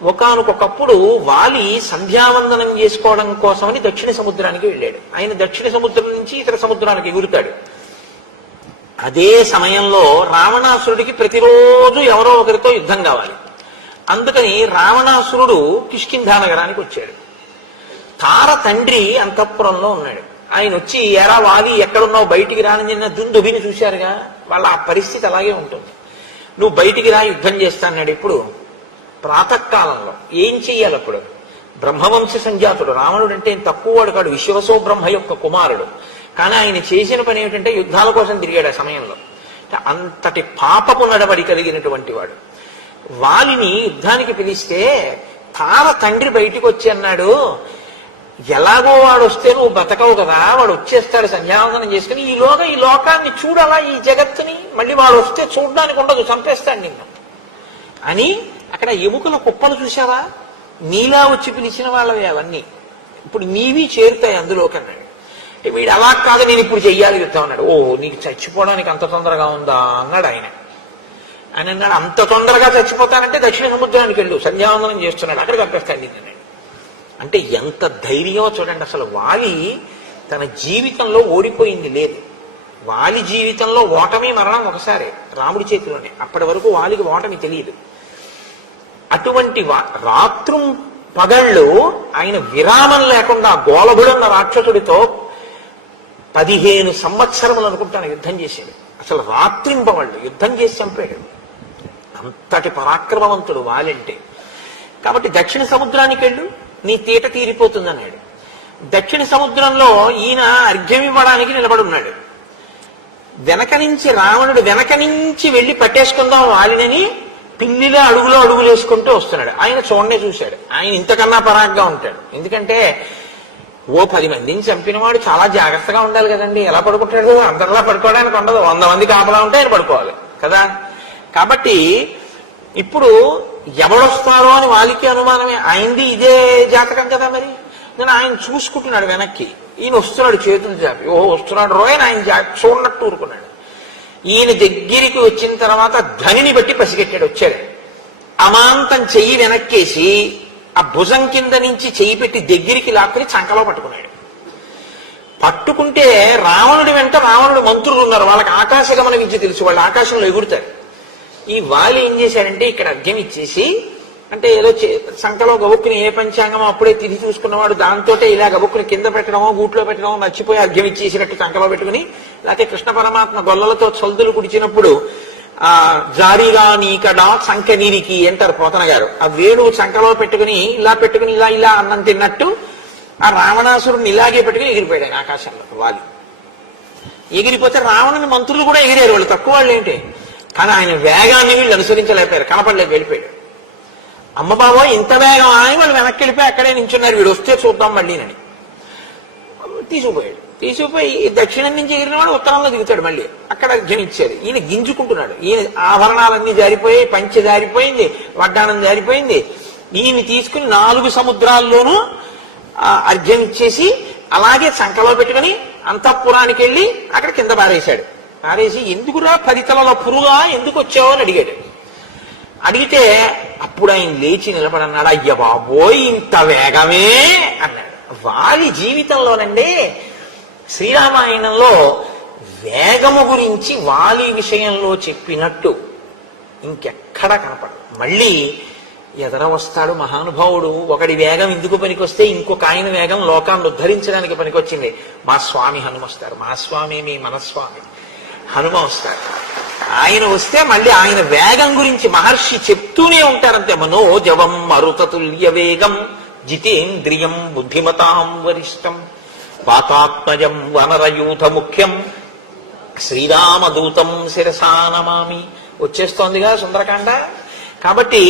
ఒకానొకప్పుడు వాలి సంధ్యావందనం చేసుకోవడం కోసమని దక్షిణ సముద్రానికి వెళ్ళాడు. ఆయన దక్షిణ సముద్రం నుంచి ఇతర సముద్రానికి ఎగురుతాడు. అదే సమయంలో రావణాసురుడికి ప్రతిరోజు ఎవరో ఒకరితో యుద్ధం కావాలి. అందుకని రావణాసురుడు కిష్కింధా నగరానికి వచ్చాడు. తార తండ్రి అంతఃపురంలో ఉన్నాడు. ఆయన వచ్చి ఎరా వాలి ఎక్కడున్నావు, బయటికి రాని నిన్న దుందుభిని చూశారుగా, వాళ్ళ ఆ పరిస్థితి అలాగే ఉంటుంది. నువ్వు బయటికి రా, యుద్ధం చేస్తాన్నాడు. ఇప్పుడు ప్రాతకాలంలో ఏం చెయ్యాలి? అప్పుడు బ్రహ్మవంశ సంజాతుడు రావణుడు అంటే తక్కువ వాడు కాడు, విశ్వవసో బ్రహ్మ యొక్క కుమారుడు. కానీ ఆయన చేసిన పని ఏమిటంటే యుద్ధాల కోసం తిరిగాడు ఆ సమయంలో. అంతటి పాపపు నడవడి కలిగినటువంటి వాడు. వాలిని యుద్ధానికి పిలిస్తే తార తండ్రి బయటికి వచ్చి అన్నాడు, ఎలాగో వాడు వస్తే నువ్వు బతకవు కదా, వాడు వచ్చేస్తాడు సంధ్యావందనం చేసుకుని, ఈలోగా ఈ లోకాన్ని చూడాలా, ఈ జగత్తుని, మళ్ళీ వాడు వస్తే చూడడానికి ఉండదు, చంపేస్తాడు నిన్ను అని. అక్కడ ఎముకల కుప్పలు చూసావా, నీలా వచ్చి పిలిచిన వాళ్ళవి అవన్నీ, ఇప్పుడు నీవి చేరుతాయి అందులోకన్నాడు. వీడు అలా కాదు, నేను ఇప్పుడు చెయ్యాలి యుద్ధం అన్నాడు. ఓ నీకు చచ్చిపోవడానికి అంత తొందరగా ఉందా అన్నాడు ఆయన. ఆయన అన్నాడు, అంత తొందరగా చచ్చిపోతానంటే దక్షిణ సముద్రానికి వెళ్ళు, సంధ్యావందనం చేస్తున్నాడు, అక్కడ చంపేస్తాడు నిన్ను. అంటే ఎంత ధైర్యమో చూడండి. అసలు వాలి తన జీవితంలో ఓడిపోయింది లేదు. వాలి జీవితంలో ఓటమి మరణం ఒకసారి రాముడి చేతిలోనే. అప్పటి వరకు వాలికి ఓటమి తెలియదు. అటువంటి రాత్రుం పగళ్ళు ఆయన విరామం లేకుండా గోలబుడున్న రాక్షసుడితో 15 సంవత్సరములు అనుకుంటాను యుద్ధం చేశాడు. అసలు రాత్రింపవాళ్ళు యుద్ధం చేసి చంపాడు. అంతటి పరాక్రమవంతుడు వాలంటే. కాబట్టి దక్షిణ సముద్రానికి వెళ్ళు, నీ తీట తీరిపోతుంది అన్నాడు. దక్షిణ సముద్రంలో ఈయన అర్ఘ్యం ఇవ్వడానికి నిలబడున్నాడు. వెనక నుంచి రావణుడు వెనక నుంచి వెళ్లి పట్టేసుకుందాం వాలినని పిల్లిలో అడుగులో అడుగులు వేసుకుంటూ వస్తున్నాడు. ఆయన చూడనే చూశాడు. ఆయన ఇంతకన్నా పరాగ్గా ఉంటాడు. ఎందుకంటే ఓ 10 మందిని చంపినవాడు చాలా జాగ్రత్తగా ఉండాలి కదండి. ఎలా పడుకుంటాడు? అందరిలా పడుకోవడానికి ఉండదు. 100 మంది కాపలా ఉంటే ఆయన పడుకోవాలి కదా. కాబట్టి ఇప్పుడు ఎవడొస్తారో అని వాలికి అనుమానమే. ఆయనది ఇదే జాతకం కదా. మరి నేను ఆయన చూసుకుంటున్నాడు వెనక్కి. ఈయన వస్తున్నాడు చేతులు చాపి, ఓహో వస్తున్నాడు రోయని ఆయన చూడనట్టు ఊరుకున్నాడు. ఈయన దగ్గరికి వచ్చిన తర్వాత ధ్వనిని బట్టి పసిగట్టాడు. వచ్చాడు, అమాంతం చెయ్యి వెనక్కేసి ఆ భుజం కింద నుంచి చెయ్యి పెట్టి దగ్గరికి లాక్కుని చంకలో పట్టుకున్నాడు. పట్టుకుంటే రావణుడి వెంట రావణుడి మంత్రులు ఉన్నారు. వాళ్ళకి ఆకాశగమన విద్య తెలుసు, వాళ్ళు ఆకాశంలో ఎగురుతారు. ఈ వాలి ఏం చేశాడంటే ఇక్కడ అర్ఘ్యం ఇచ్చేసి, అంటే ఏదో సంకలో గబుక్కుని ఏ పంచాంగమో అప్పుడే తిరిగి చూసుకున్నవాడు దాంతో ఇలా గబుక్కుని కింద పెట్టడమో గూట్లో పెట్టడమో మర్చిపోయి అర్ఘ్యం ఇచ్చేసినట్టు సంకలో పెట్టుకుని, లేకపోతే కృష్ణ పరమాత్మ గొల్లలతో చల్దులు కుడిచినప్పుడు ఆ జారీగా నీకడా సంఖ్య నీరికి అంటారు పోతన గారు. ఆ వేణువు సంకలో పెట్టుకుని ఇలా ఇలా అన్నం తిన్నట్టు ఆ రావణాసురుడిని ఇలాగే పెట్టుకుని ఎగిరిపోయాడు ఆయన ఆకాశంలో. వాలి ఎగిరిపోతే రావణుని మంత్రులు కూడా ఎగిరారు. వాళ్ళు తక్కువ వాళ్ళు ఏంటి, కానీ ఆయన వేగాన్ని వీళ్ళు అనుసరించలేకపోయారు. కనపడలేదు, వెళ్ళిపోయాడు. అమ్మ బాబో ఇంత వేగం అని వాళ్ళు వెనక్కి వెళ్ళిపోయి అక్కడే నించున్నారు. వీడు వస్తే చూద్దాం మళ్ళీనని తీసుకుపోయాడు. తీసుకుపోయి దక్షిణం నుంచి ఎగిరిన వాడు ఉత్తరంలో దిగుతాడు. మళ్ళీ అక్కడ అర్ఘ్యం ఇచ్చారు. ఈయన గింజుకుంటున్నాడు. ఈయన ఆభరణాలన్నీ జారిపోయి, పంచె జారిపోయింది, వడ్డానం జారిపోయింది. ఈయన తీసుకుని 4 సముద్రాల్లోనూ అర్ఘ్యం ఇచ్చేసి అలాగే సంకలో పెట్టుకుని అంతఃపురానికి వెళ్ళి అక్కడ కింద పారేశాడు. పారేసి ఎందుకురా 10 తలల పురుగా ఎందుకు వచ్చావో అని అడిగాడు. అడిగితే అప్పుడు ఆయన లేచి నిలబడన్నాడు. అయ్య బాబోయ్ ఇంత వేగమే అన్నాడు. వాలి జీవితంలోనండి శ్రీరామాయణంలో వేగము గురించి వాలి విషయంలో చెప్పినట్టు ఇంకెక్కడా కనపడదు. మళ్ళీ ఎదర వస్తాడు మహానుభావుడు. ఒకడి వేగం ఎందుకు పనికొస్తే ఇంకొక ఆయన వేగం లోకాన్ని ఉద్ధరించడానికి పనికొచ్చింది. మా స్వామి హనుమ వస్తారు. మా స్వామి మీ మనస్వామి హనుమ వస్తారు. ఆయన వస్తే మళ్ళీ ఆయన వేగం గురించి మహర్షి చెప్తూనే ఉంటారంతే. మనోజవం మరుతతుల్య వేగం జితేంద్రియం బుద్ధిమతాం వరిష్టం వాతాత్మజం వనరయూథ ముఖ్యం శ్రీరామదూతం శిరసా నమామి. వచ్చేస్తోందిగా సుందరకాండ. కాబట్టి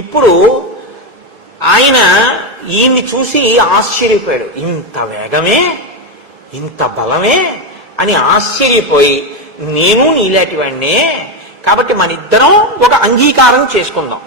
ఇప్పుడు ఆయన ఈయన్ని చూసి ఆశ్చర్యపోయాడు. ఇంత వేగమే, ఇంత బలమే అని ఆశ్చర్యపోయి, నేను నీలాంటి వాడినే, కాబట్టి మన ఇద్దరం ఒక అంగీకారం చేసుకుందాం.